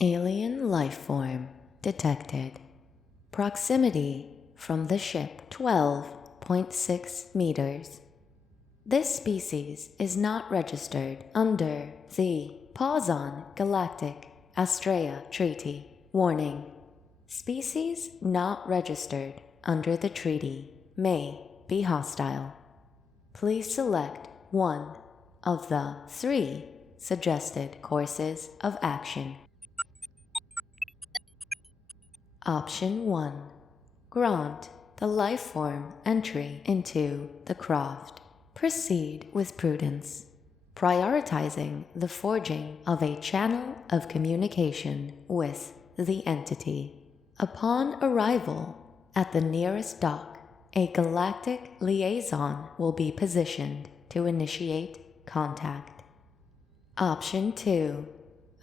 Alien life form detected. Proximity from the ship 12.6 meters. This species is not registered under the Pawzon Galactic Astrea Treaty. Warning: species not registered under the treaty may be hostile. Please select one of the 3 suggested courses of action. Option 1. Grant the life form entry into the craft. Proceed with prudence, prioritizing the forging of a channel of communication with the entity. Upon arrival at the nearest dock, a galactic liaison will be positioned to initiate contact. Option 2.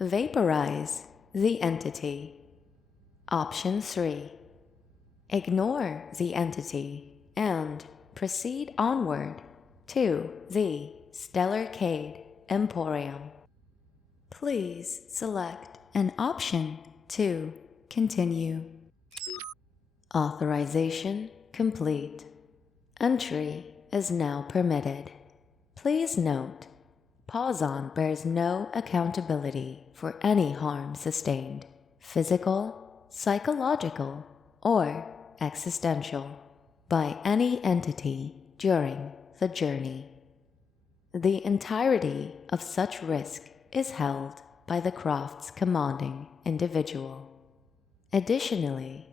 Vaporize the entity. Option 3. Ignore the entity and proceed onward to the Stellarcade Emporium. Please select an option to continue. Authorization complete. Entry is now permitted. Please note, Pawzon bears no accountability for any harm sustained, physical, psychological, or existential, by any entity during the journey. The entirety of such risk is held by the craft's commanding individual. Additionally,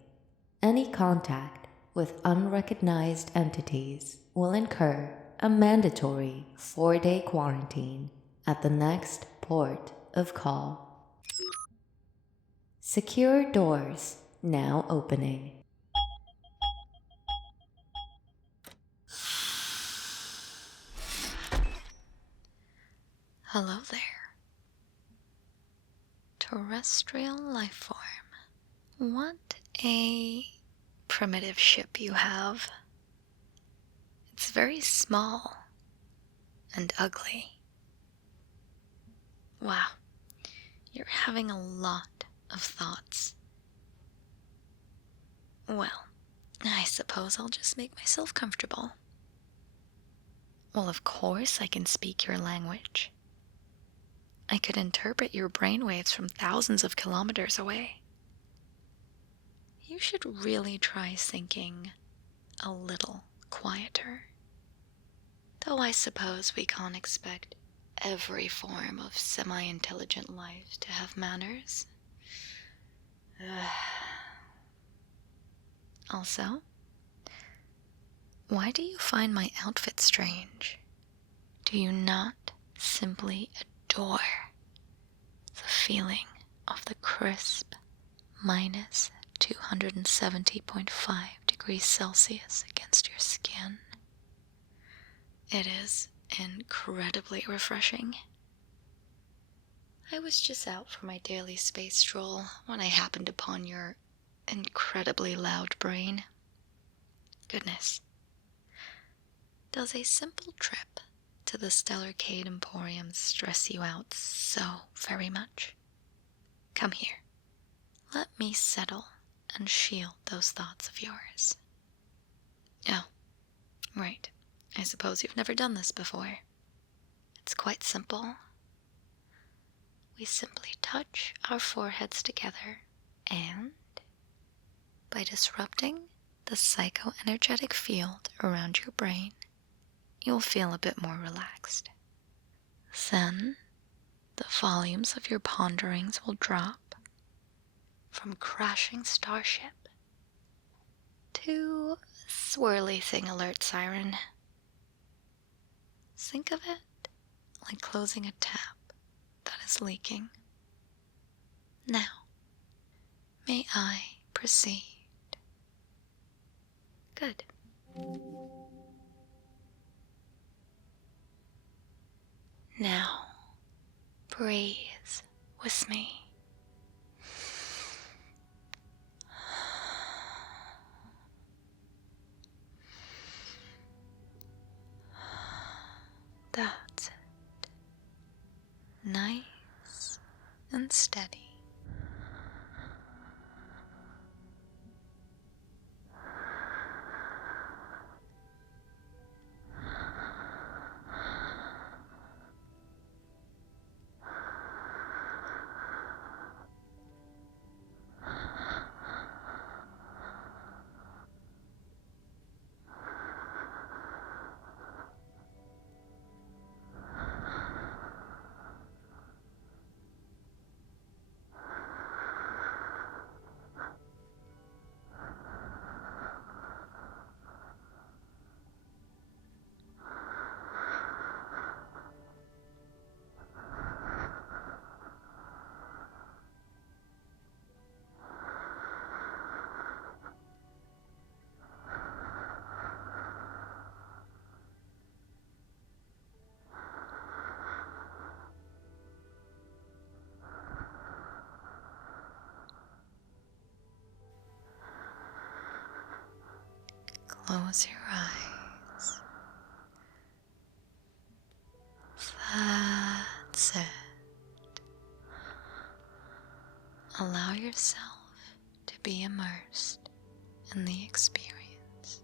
any contact with unrecognized entities will incur a mandatory 4-day quarantine at the next port of call. Secure doors now opening. Hello there. Terrestrial life form. What a primitive ship you have. It's very small and ugly. Wow, you're having a lot of thoughts. Well, I suppose I'll just make myself comfortable. Well, of course I can speak your language. I could interpret your brainwaves from thousands of kilometers away. You should really try thinking a little quieter. Though I suppose we can't expect every form of semi-intelligent life to have manners. Also, why do you find my outfit strange? Do you not simply adore the feeling of the crisp minus 270.5 degrees Celsius against your skin? It is incredibly refreshing. I was just out for my daily space stroll when I happened upon your incredibly loud brain. Goodness. Does a simple trip to the Stellarcade Emporium stress you out so very much? Come here. Let me settle and shield those thoughts of yours. Oh, right. I suppose you've never done this before. It's quite simple. We simply touch our foreheads together and, by disrupting the psychoenergetic field around your brain, you'll feel a bit more relaxed. Then, the volumes of your ponderings will drop from crashing starship to swirly thing alert siren. Think of it like closing a tap that is leaking. Now, may I proceed? Good. Now, breathe with me. That's it. nice and steady. Close your eyes. That's it. Allow yourself to be immersed in the experience.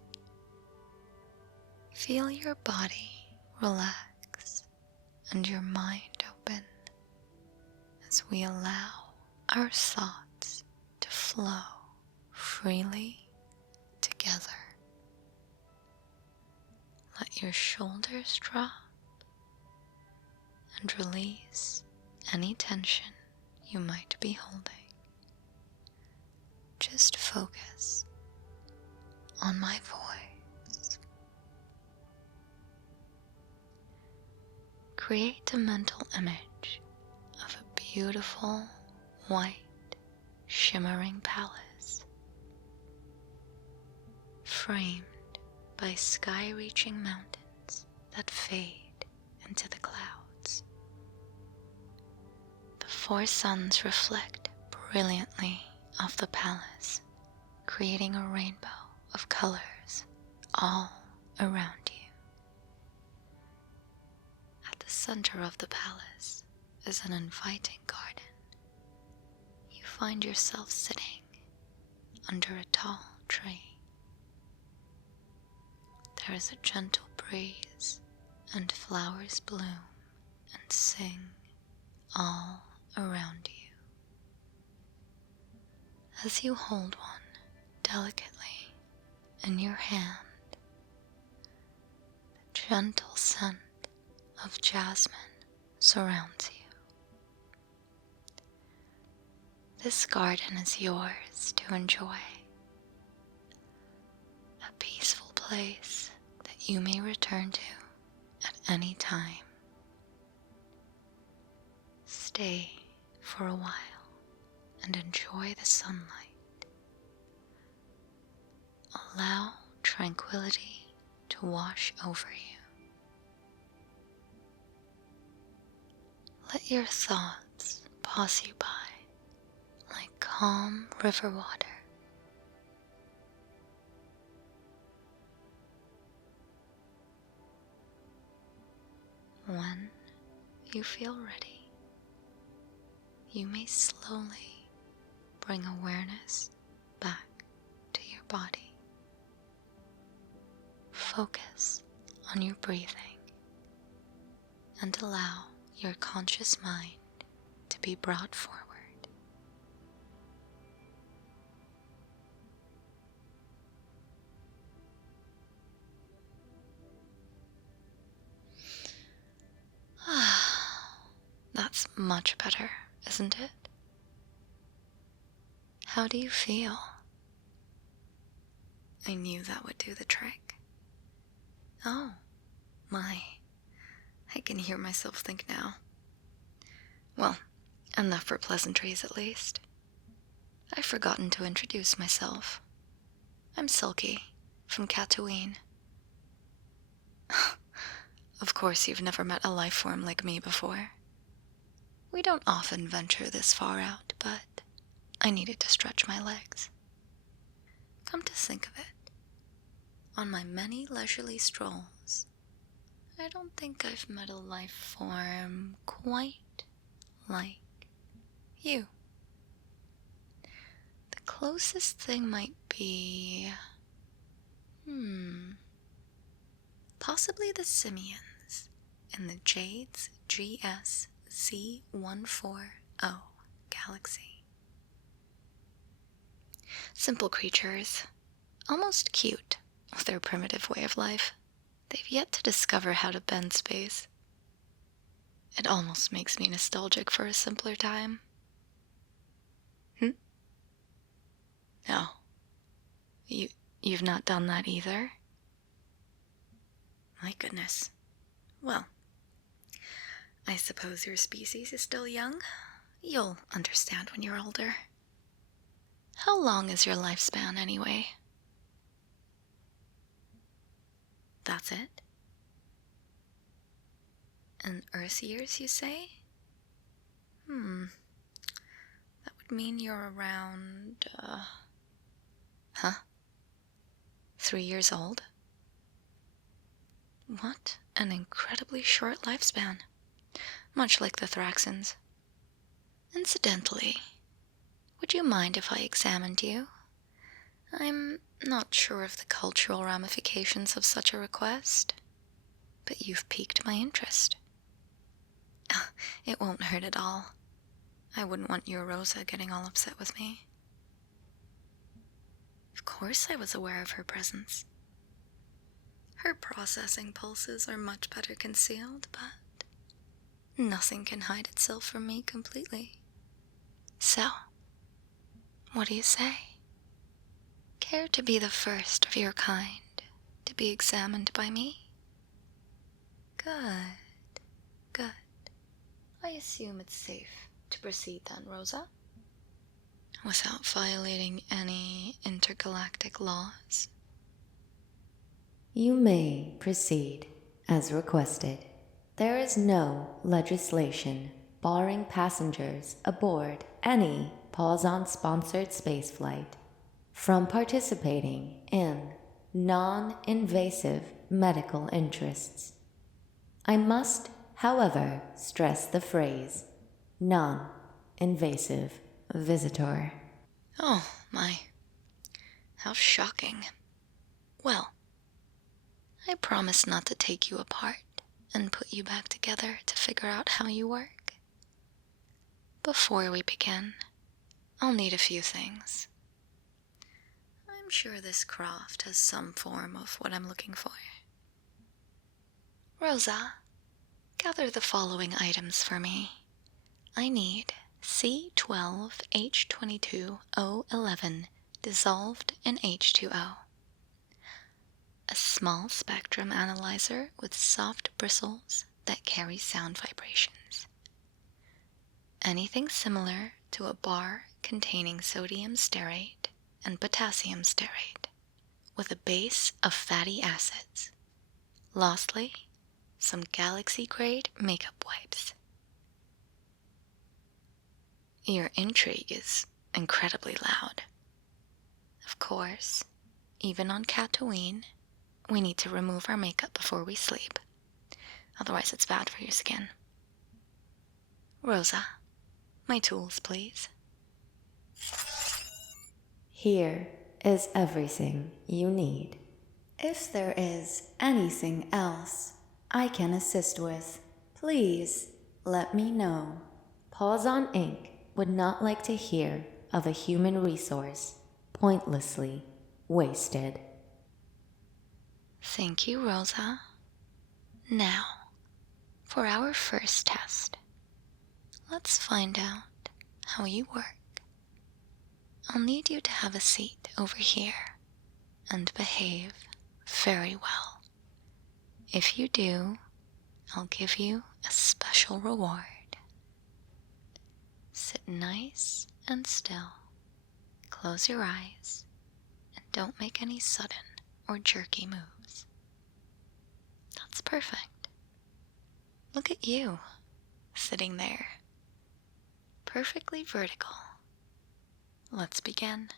Feel your body relax and your mind open as we allow our thoughts to flow freely together. Let your shoulders drop and release any tension you might be holding. Just focus on my voice. Create a mental image of a beautiful, white, shimmering palace, framed by sky-reaching mountains that fade into the clouds. The four suns reflect brilliantly off the palace, creating a rainbow of colors all around you. At the center of the palace is an inviting garden. You find yourself sitting under a tall tree. There is a gentle breeze, and flowers bloom and sing all around you. As you hold one delicately in your hand, the gentle scent of jasmine surrounds you. This garden is yours to enjoy, a peaceful place that you may return to at any time. Stay for a while and enjoy the sunlight. Allow tranquility to wash over you. Let your thoughts pass you by like calm river water. When you feel ready, you may slowly bring awareness back to your body. Focus on your breathing and allow your conscious mind to be brought forward. That's much better, isn't it? How do you feel? I knew that would do the trick. Oh, my. I can hear myself think now. Well, enough for pleasantries at least. I've forgotten to introduce myself. I'm Silky, from Tatooine. Of course you've never met a life form like me before. We don't often venture this far out, but I needed to stretch my legs. Come to think of it, on my many leisurely strolls, I don't think I've met a life form quite like you. The closest thing might be... possibly the simians in the Jade's GS-Z140 galaxy. Simple creatures, almost cute with their primitive way of life. They've yet to discover how to bend space. It almost makes me nostalgic for a simpler time. No. You've not done that either? My goodness. Well, I suppose your species is still young. You'll understand when you're older. How long is your lifespan, anyway? That's it? In Earth years, you say? That would mean you're around, 3 years old? What an incredibly short lifespan. Much like the Thraxans. Incidentally, would you mind if I examined you? I'm not sure of the cultural ramifications of such a request, but you've piqued my interest. It won't hurt at all. I wouldn't want your Rosa getting all upset with me. Of course I was aware of her presence. Her processing pulses are much better concealed, but nothing can hide itself from me completely. So, what do you say? Care to be the first of your kind to be examined by me? Good, good. I assume it's safe to proceed then, Rosa? Without violating any intergalactic laws? You may proceed as requested. There is no legislation barring passengers aboard any Pawzon-sponsored spaceflight from participating in non-invasive medical interests. I must, however, stress the phrase non-invasive visitor. Oh, my. How shocking. Well, I promise not to take you apart and put you back together to figure out how you work. Before we begin, I'll need a few things. I'm sure this craft has some form of what I'm looking for. Rosa, gather the following items for me. I need C12H22O11 dissolved in H2O. A small spectrum analyzer with soft bristles that carry sound vibrations. Anything similar to a bar containing sodium stearate and potassium stearate, with a base of fatty acids. Lastly, some galaxy-grade makeup wipes. Your intrigue is incredibly loud. Of course, even on Tatooine, we need to remove our makeup before we sleep. Otherwise it's bad for your skin. Rosa, my tools, please. Here is everything you need. If there is anything else I can assist with, please let me know. Pawzon Inc. would not like to hear of a human resource pointlessly wasted. Thank you, Rosa. Now, for our first test, let's find out how you work. I'll need you to have a seat over here and behave very well. If you do, I'll give you a special reward. Sit nice and still. Close your eyes and don't make any sudden or jerky moves. That's perfect. Look at you, sitting there, perfectly vertical. Let's begin.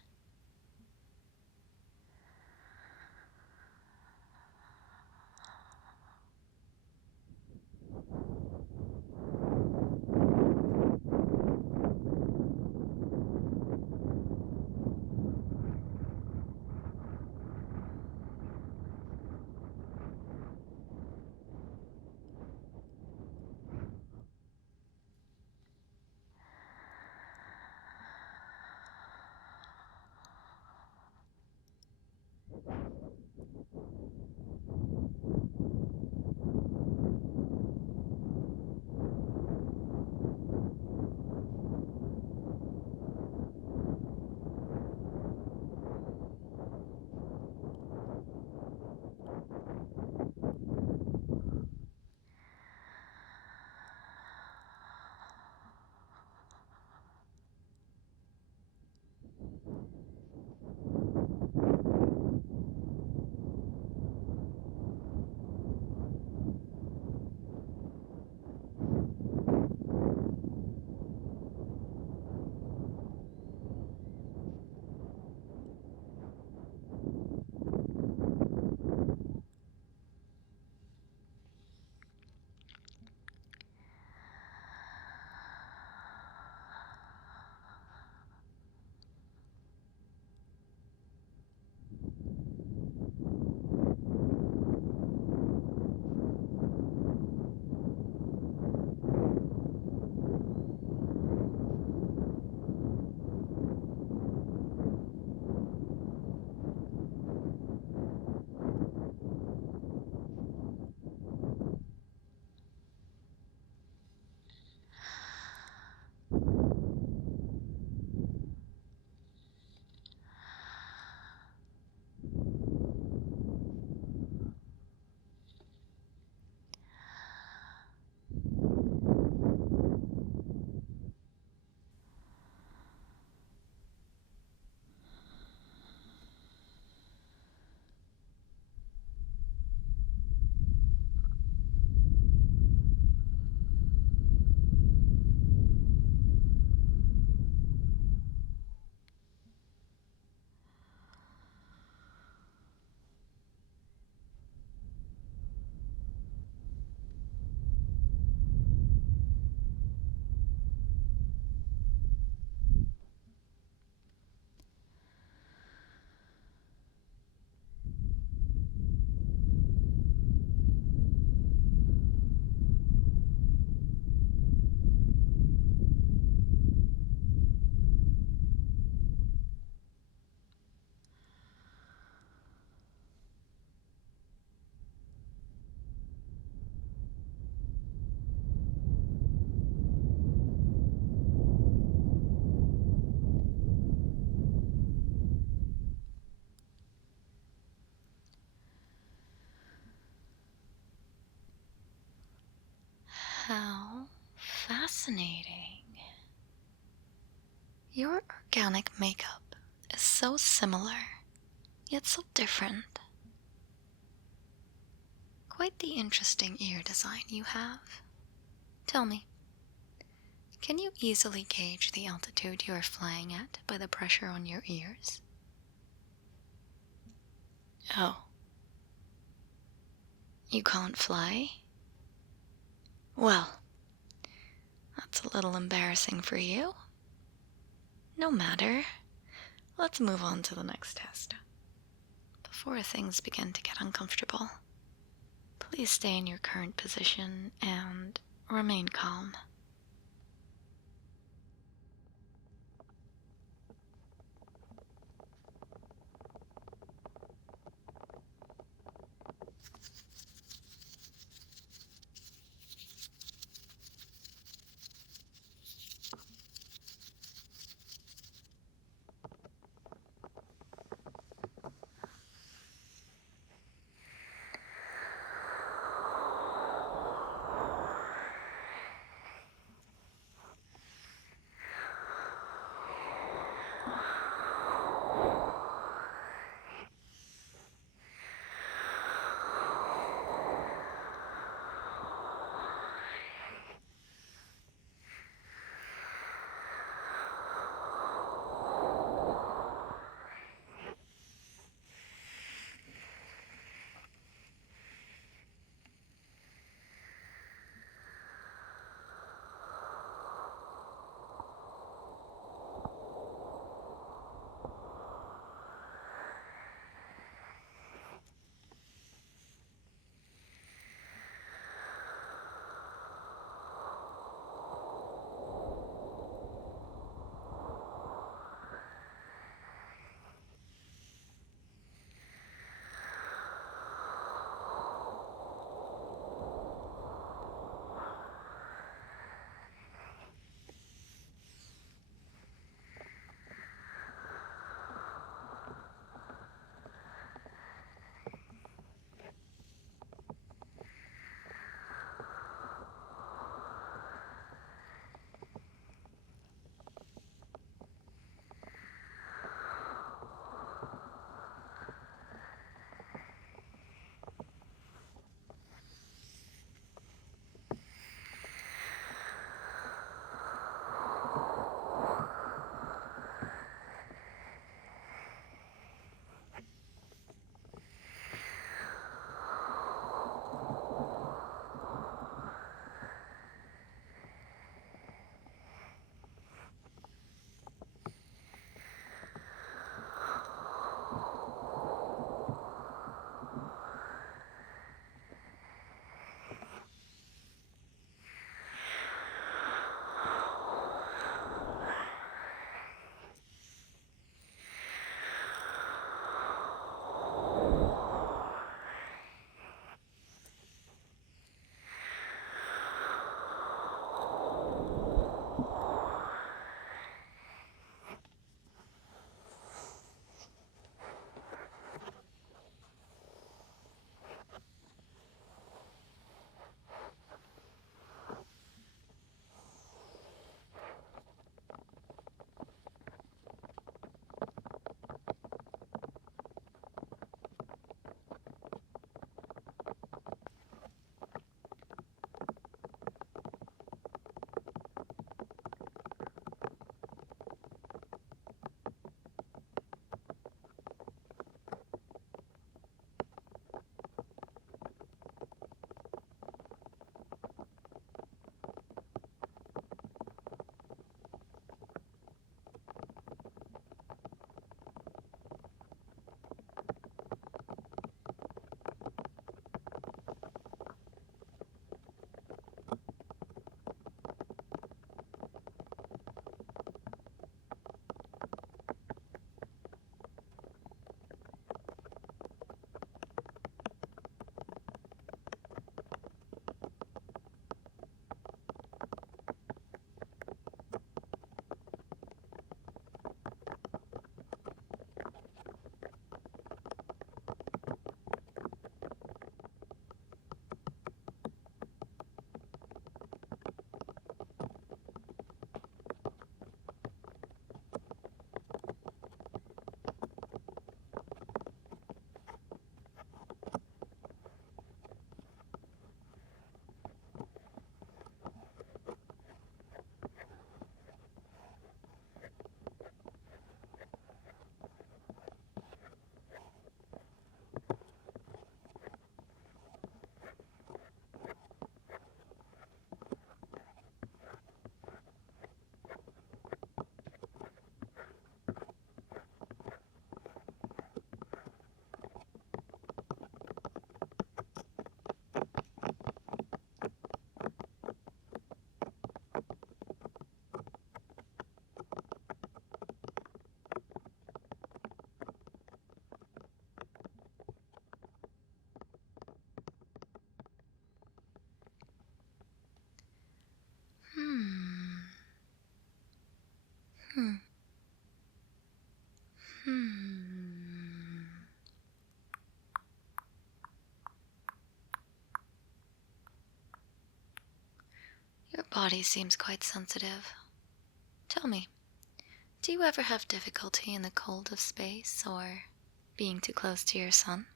Fascinating. Your organic makeup is so similar, yet so different. Quite the interesting ear design you have. Tell me, can you easily gauge the altitude you are flying at by the pressure on your ears? Oh. You can't fly? Well, that's a little embarrassing for you. No matter. Let's move on to the next test. Before things begin to get uncomfortable, please stay in your current position and remain calm. Your body seems quite sensitive. Tell me, do you ever have difficulty in the cold of space or being too close to your sun?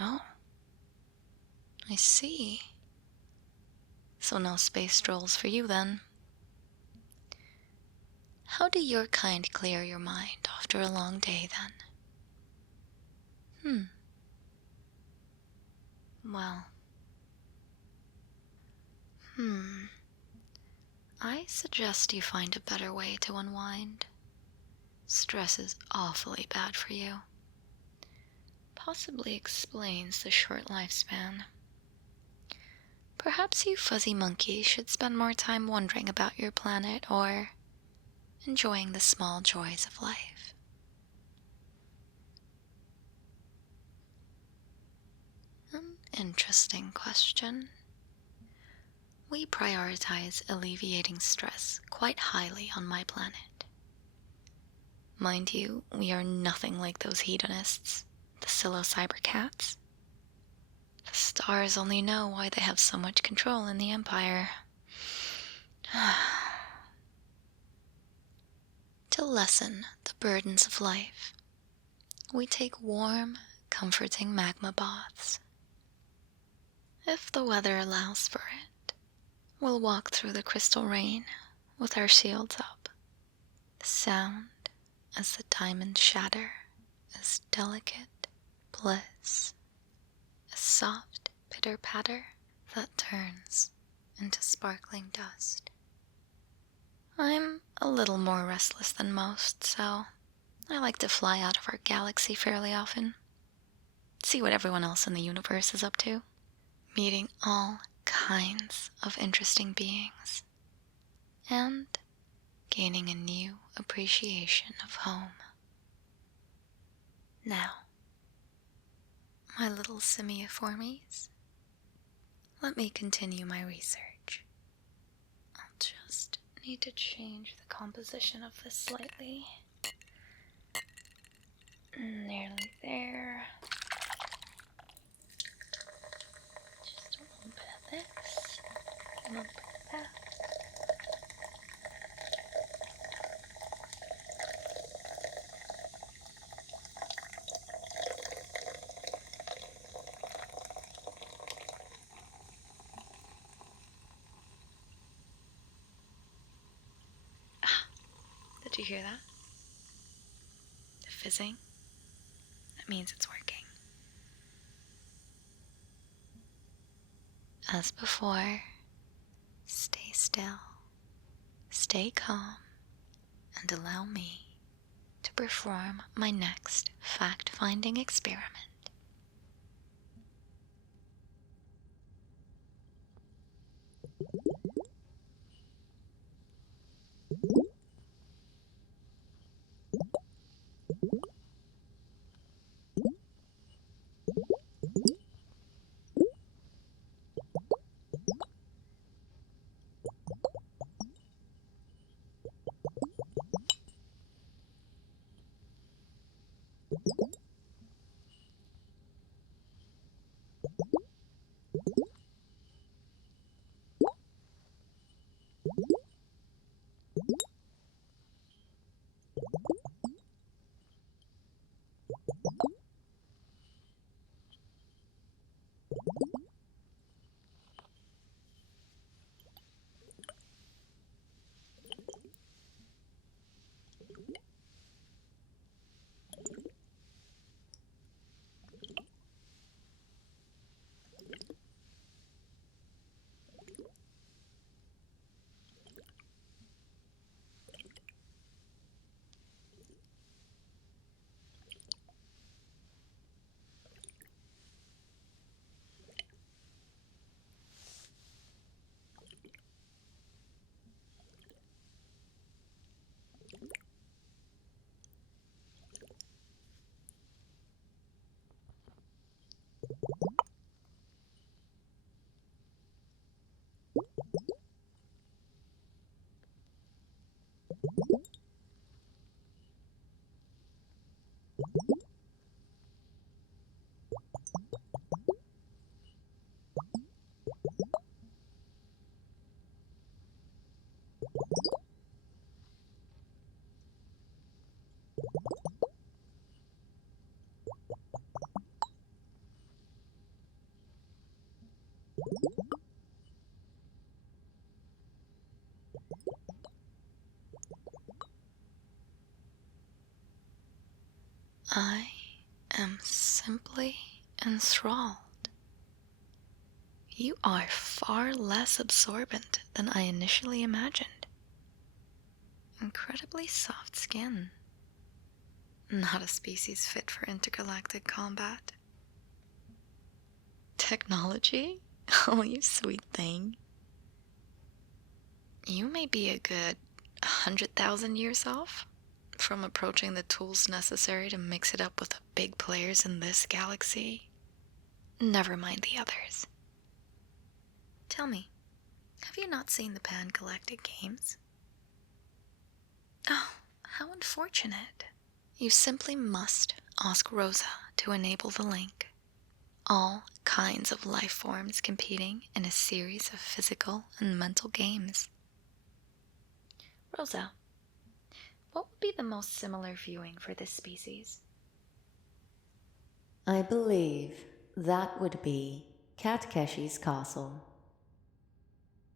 Oh, I see. So no space strolls for you then. How do your kind clear your mind after a long day then? Well, I suggest you find a better way to unwind. Stress is awfully bad for you. Possibly explains the short lifespan. Perhaps you fuzzy monkeys should spend more time wondering about your planet or enjoying the small joys of life. An interesting question. We prioritize alleviating stress quite highly on my planet. Mind you, we are nothing like those hedonists, the Psilocyber cats. The stars only know why they have so much control in the Empire. To lessen the burdens of life, we take warm, comforting magma baths. If the weather allows for it, we'll walk through the crystal rain with our shields up. The sound as the diamonds shatter is delicate bliss, a soft pitter-patter that turns into sparkling dust. I'm a little more restless than most, so I like to fly out of our galaxy fairly often. See what everyone else in the universe is up to. Meeting all kinds of interesting beings. And gaining a new appreciation of home. Now, my little simiiformes, let me continue my research. I'll just need to change the composition of this slightly. Nearly there. Just a little bit of this, a little bit of that. Did you hear that? The fizzing? That means it's working. As before, stay still, stay calm, and allow me to perform my next fact-finding experiment. I am simply enthralled. You are far less absorbent than I initially imagined. Incredibly soft skin. Not a species fit for intergalactic combat. Technology? Oh, you sweet thing. You may be a good 100,000 years off from approaching the tools necessary to mix it up with the big players in this galaxy. Never mind the others. Tell me, have you not seen the Pan-Galactic Games? Oh, how unfortunate. You simply must ask Rosa to enable the link. All kinds of life forms competing in a series of physical and mental games. Rosa, what would be the most similar viewing for this species? I believe that would be Katkeshi's castle.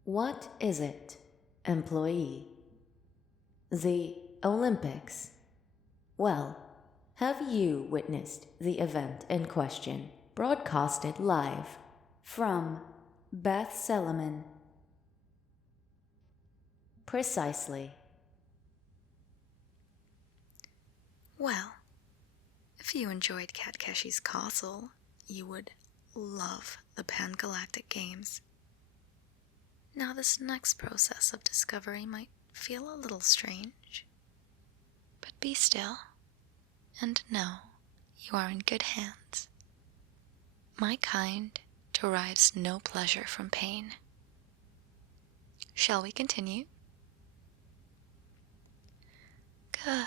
What is it, employee? The Olympics. Well, have you witnessed the event in question, broadcasted live from Beth Seleman? Precisely. Well, if you enjoyed Katkeshi's castle, you would love the Pan-Galactic Games. Now this next process of discovery might feel a little strange, but be still and know you are in good hands. My kind derives no pleasure from pain. Shall we continue? Good.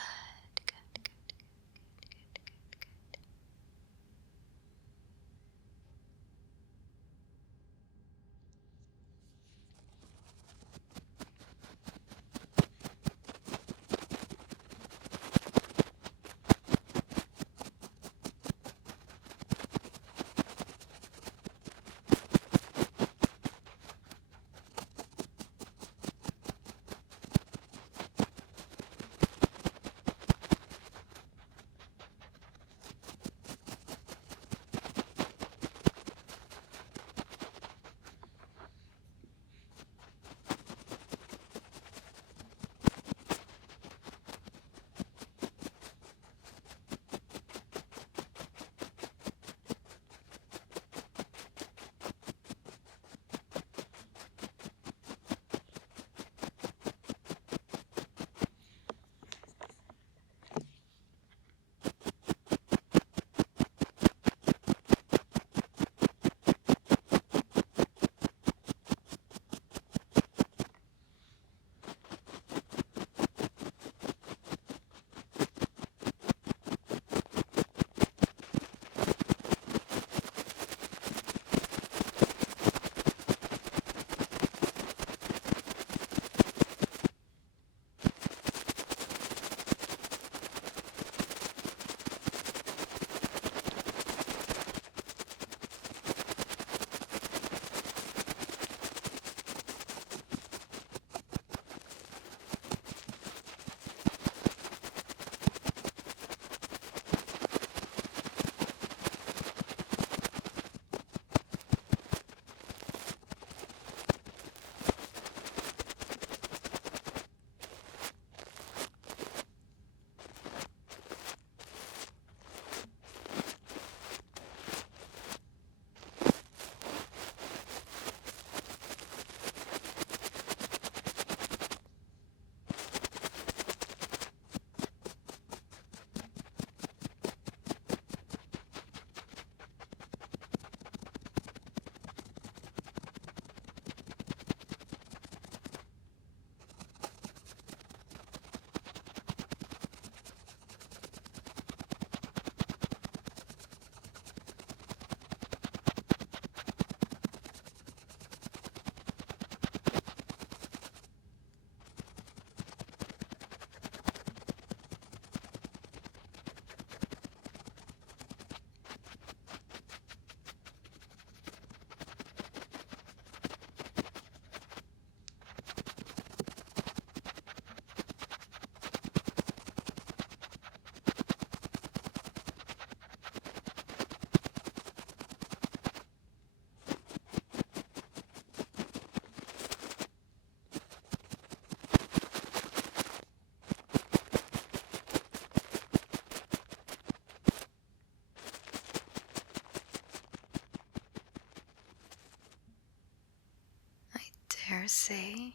dare say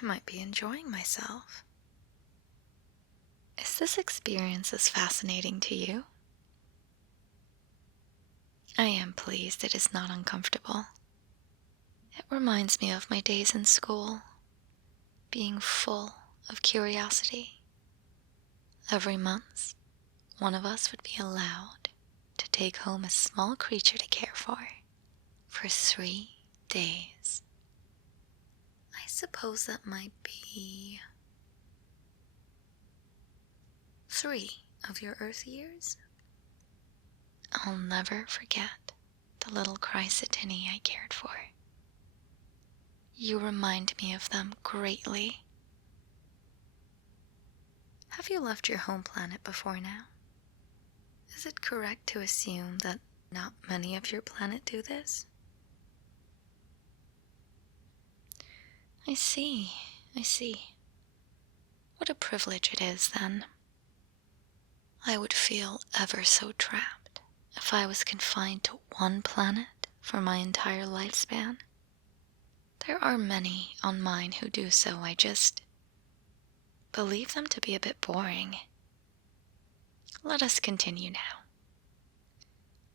I might be enjoying myself. Is this experience as fascinating to you? I am pleased it is not uncomfortable. It reminds me of my days in school, being full of curiosity. Every month, one of us would be allowed to take home a small creature to care for 3 days. I suppose that might be 3 of your Earth years. I'll never forget the little Cricetinae I cared for. You remind me of them greatly. Have you left your home planet before now? Is it correct to assume that not many of your planet do this? I see. What a privilege it is, then. I would feel ever so trapped if I was confined to one planet for my entire lifespan. There are many on mine who do so. I just believe them to be a bit boring. Let us continue now.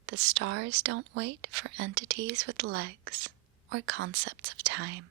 The stars don't wait for entities with legs or concepts of time.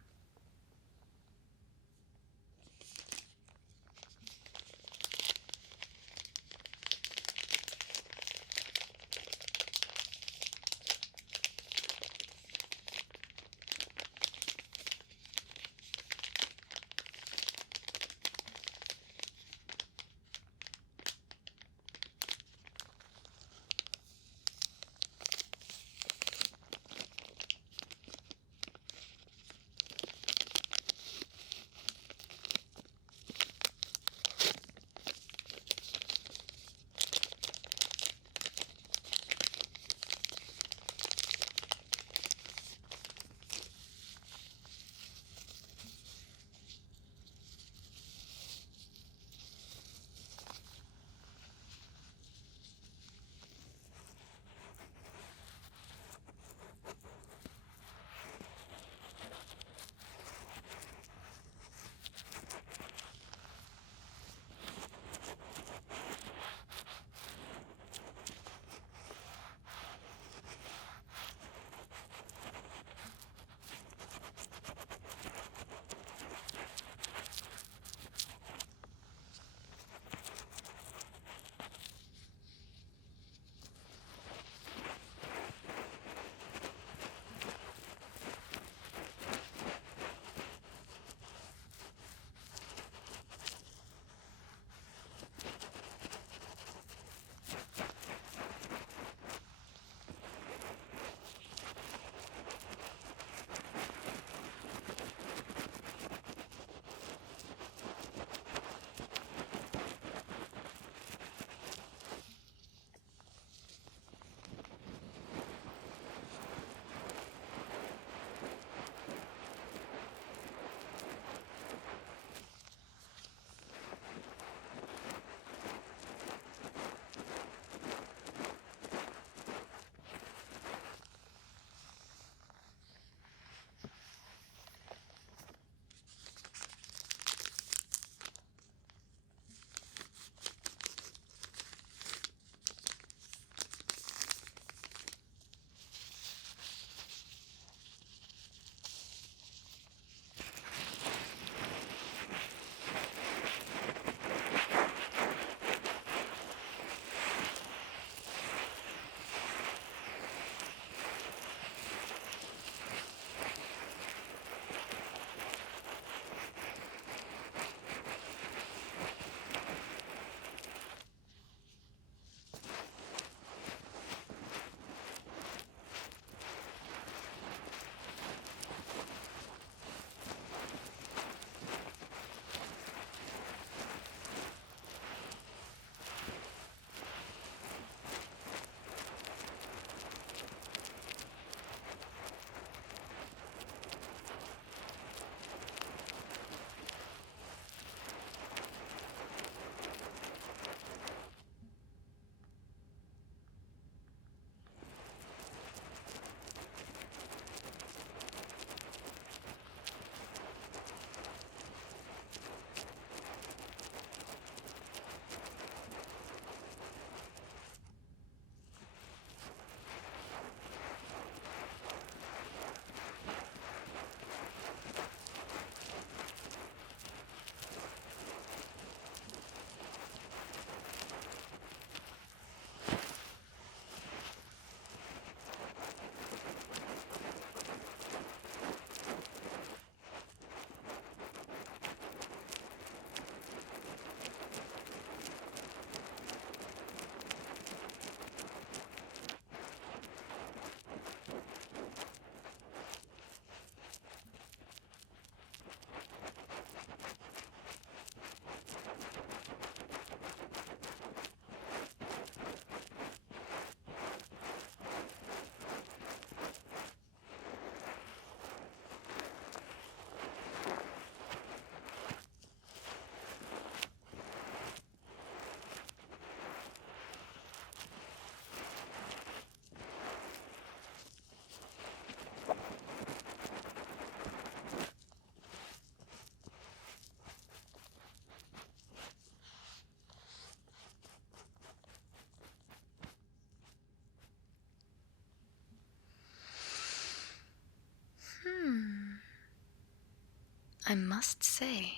I must say,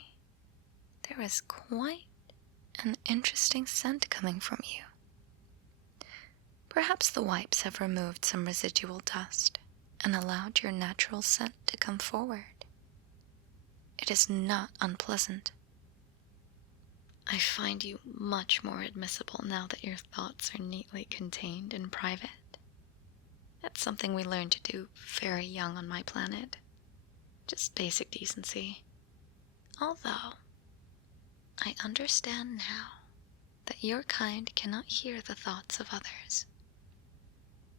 there is quite an interesting scent coming from you. Perhaps the wipes have removed some residual dust and allowed your natural scent to come forward. It is not unpleasant. I find you much more admissible now that your thoughts are neatly contained and private. That's something we learned to do very young on my planet. Just basic decency. Although, I understand now that your kind cannot hear the thoughts of others.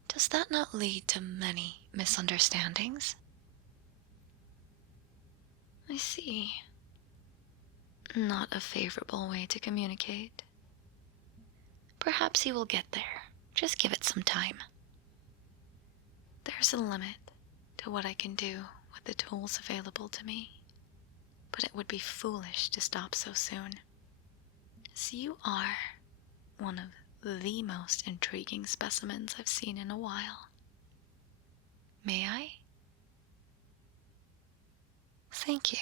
Does that not lead to many misunderstandings? I see. Not a favorable way to communicate. Perhaps you will get there. Just give it some time. There's a limit to what I can do with the tools available to me, but it would be foolish to stop so soon, as you are one of the most intriguing specimens I've seen in a while. May I? Thank you.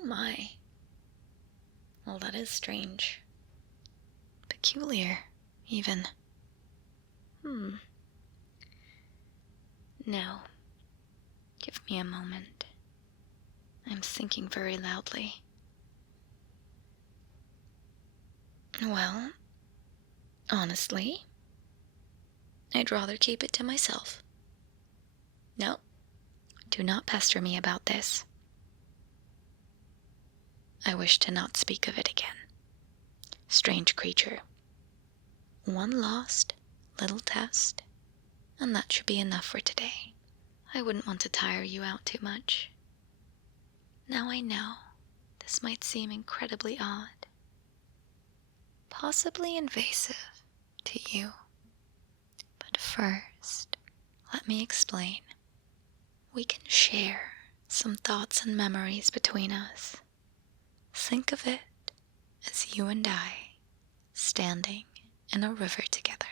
Oh my. Well, that is strange. Peculiar, even. Now, give me a moment. I'm thinking very loudly. Well, honestly, I'd rather keep it to myself. No, do not pester me about this. I wish to not speak of it again. Strange creature. One lost little test, and that should be enough for today. I wouldn't want to tire you out too much. Now I know this might seem incredibly odd, possibly invasive to you. But first, let me explain. We can share some thoughts and memories between us. Think of it as you and I standing in a river together.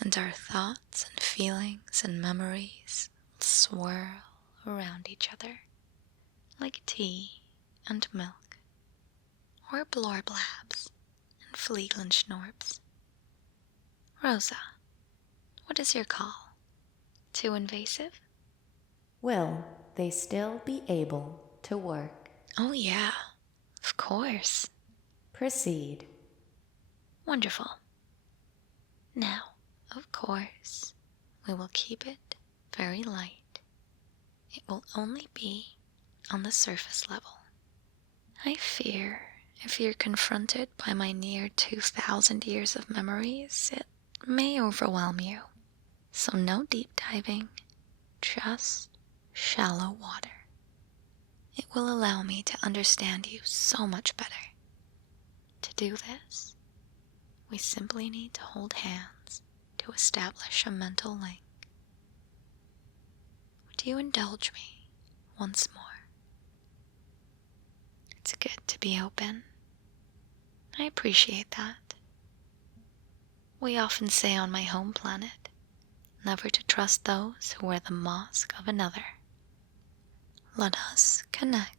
And our thoughts and feelings and memories swirl around each other like tea and milk, or blorblabs and Fleeglenschnorps. Rosa, what is your call? Too invasive? Will they still be able to work? Oh yeah, of course. Proceed. Wonderful. Now, of course, we will keep it very light. It will only be on the surface level. I fear if you're confronted by my near 2,000 years of memories, it may overwhelm you. So no deep diving, just shallow water. It will allow me to understand you so much better. To do this, we simply need to hold hands to establish a mental link. Would you indulge me once more? It's good to be open. I appreciate that. We often say on my home planet, never to trust those who wear the mask of another. Let us connect.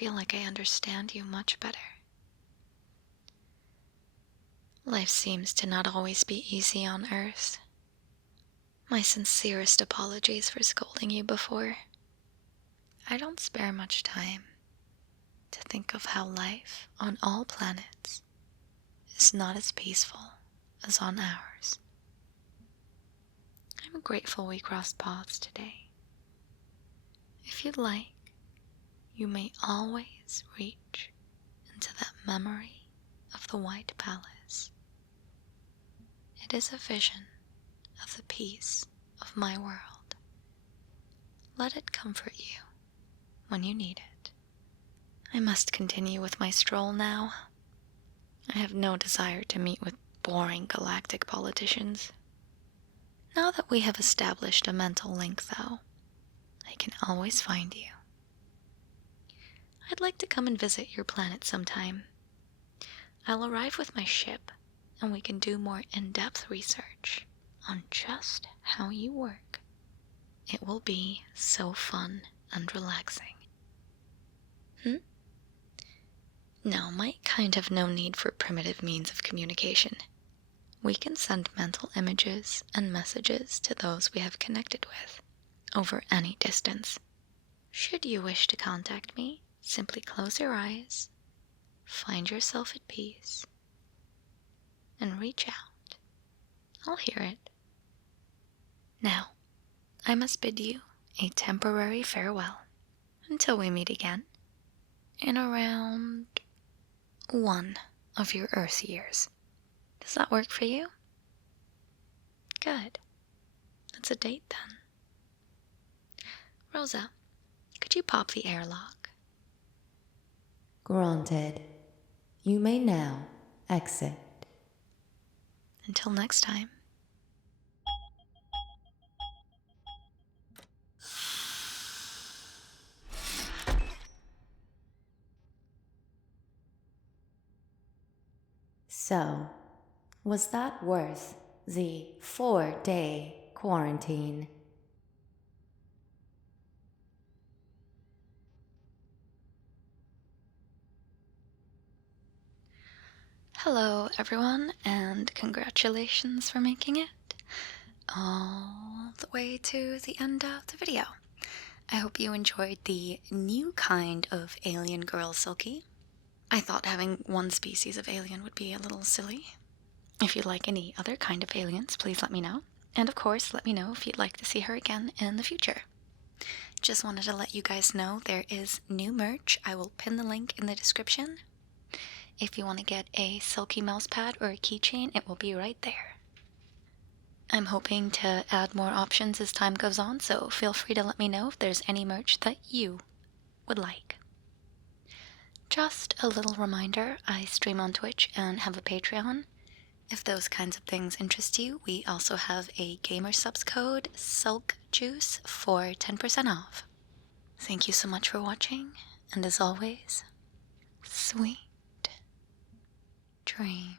feel like I understand you much better. Life seems to not always be easy on Earth. My sincerest apologies for scolding you before. I don't spare much time to think of how life on all planets is not as peaceful as on ours. I'm grateful we crossed paths today. If you'd like, you may always reach into that memory of the White Palace. It is a vision of the peace of my world. Let it comfort you when you need it. I must continue with my stroll now. I have no desire to meet with boring galactic politicians. Now that we have established a mental link, though, I can always find you. I'd like to come and visit your planet sometime. I'll arrive with my ship, and we can do more in-depth research on just how you work. It will be so fun and relaxing. No, my kind have no need for primitive means of communication. We can send mental images and messages to those we have connected with, over any distance. Should you wish to contact me, simply close your eyes, find yourself at peace, and reach out. I'll hear it. Now, I must bid you a temporary farewell until we meet again in around 1 of your Earth years. Does that work for you? Good. That's a date then. Rosa, could you pop the airlock? Granted. You may now exit. Until next time. So, was that worth the 4-day quarantine? Hello, everyone, and congratulations for making it all the way to the end of the video. I hope you enjoyed the new kind of alien girl, Silky. I thought having one species of alien would be a little silly. If you like any other kind of aliens, please let me know. And of course, let me know if you'd like to see her again in the future. Just wanted to let you guys know there is new merch. I will pin the link in the description. If you want to get a Silky mousepad or a keychain, it will be right there. I'm hoping to add more options as time goes on, so feel free to let me know if there's any merch that you would like. Just a little reminder, I stream on Twitch and have a Patreon. If those kinds of things interest you, we also have a gamer subs code, SulkJuice, for 10% off. Thank you so much for watching, and as always, sweet dreams.